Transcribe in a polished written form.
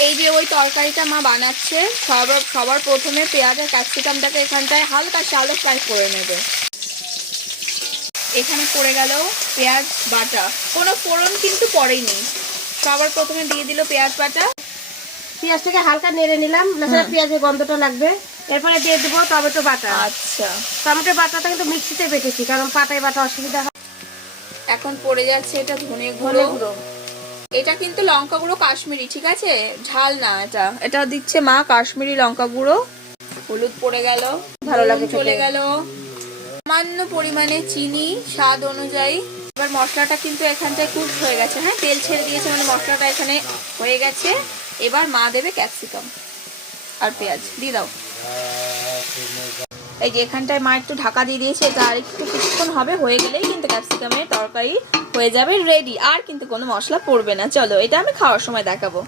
এই যে ওই তরকারিটা মা বানাচ্ছে, সবার প্রথমে পেঁয়াজ আর ক্যাপসিকামটাকে এখানটায় হালকা শ্যালো ফ্রাই করে নেবে। এখানে পড়ে গেল পেঁয়াজ বাটা, কোনো ফোড়ন কিন্তু পড়েনি, সবার প্রথমে দিয়ে দিল পেঁয়াজ বাটা। পেঁয়াজটাকে হালকা নেড়ে নিলাম, নাহলে পেঁয়াজের গন্ধটা লাগবে। এরপরে দিয়ে দেবো টমেটো বাটা। আচ্ছা, টমেটো বাটাটা কিন্তু মিক্সিতে বেটেছি, কারণ পাটায় বাটা অসুবিধা হয়। এখন পড়ে যাচ্ছে এটা ধনে গুঁড়ো। এটা কিন্তু লঙ্কা গুঁড়ো কাশ্মীরি, ঠিক আছে, ঝাল না। এটা দিচ্ছে মা কাশ্মীরি লঙ্কা গুঁড়ো। হলুদ পড়ে গেল, ভালো লাগে চলে গেল, সামান্য পরিমাণে চিনি স্বাদ অনুযায়ী। এবার মশলাটা কিন্তু এখানটায় কুক হয়ে গেছে, হ্যাঁ তেল ছেড়ে দিয়েছে, মানে মশলাটা এখানে হয়ে গেছে। এবার মা দেবে ক্যাপসিকাম আর পেঁয়াজ দিয়ে দাও। এই যে এখানটায় মা একটু ঢাকা দিয়ে দিয়েছে, এটা আর একটু কিছুক্ষণ হবে, হয়ে গেলেই কিন্তু ক্যাপসিকামের তরকারি হয়ে যাবে রেডি। আর কিন্তু কোনো মশলা পড়বে না। চলো এটা আমি খাওয়ার সময় দেখাবো।